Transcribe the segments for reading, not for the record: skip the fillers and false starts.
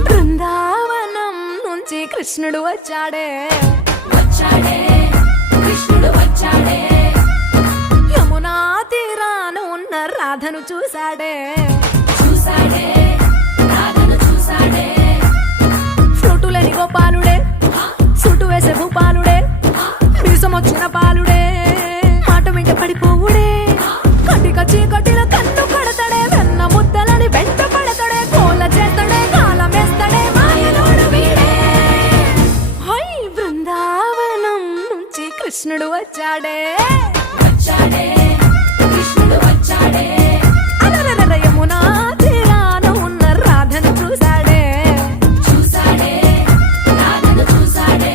బృందావనం నుంచి కృష్ణుడు వచ్చాడే కృష్ణుడు వచ్చాడే యమునా తీరాన ఉన్న రాధను చూశాడే రాధను చూసాడే ఫ్రూటులని గోపాలుడే సుటు వేసే భూపాలుడే మీసమొచ్చిన పాలుడే మాట వెంట పడిపోవుడే కటిక చీకటిల కన్ను కడతాడే వెన్న ముద్దలని వెంట పడతాడే కోల చేస్తాడే కాలం వేస్తాడే మాయలోడు వీడే హై బృందావనం నుంచి కృష్ణుడు వచ్చాడే కృష్ణుడు వచ్చాడే అలరల యమునా తీరాన ఉన్న రాధను చూశాడే రాధను చూసాడే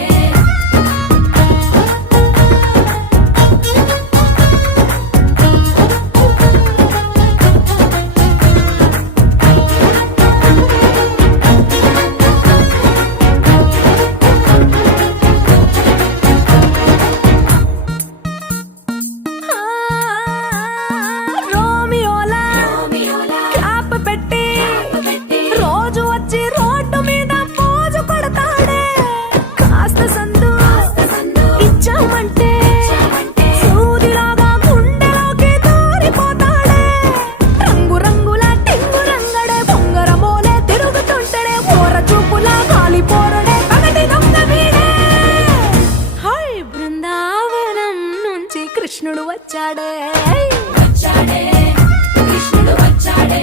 రోమియోలా క్లాప్ పెట్టి రోజు వచ్చి రోడ్డు మీద పోజు కొడతాడే కాస్త సందు ఇచ్చామంటే సూదిలాగా గుండెలోకి దూరిపోతాడే రంగు రంగుల టింగు రంగడే బొంగరమోలే తిరుగుతుంటాడే పోర చూపులా కాలిపోరడే పగటి దొంగ వీడే హై బృందావనం నుంచి కృష్ణుడు వచ్చాడే కృష్ణుడు వచ్చాడే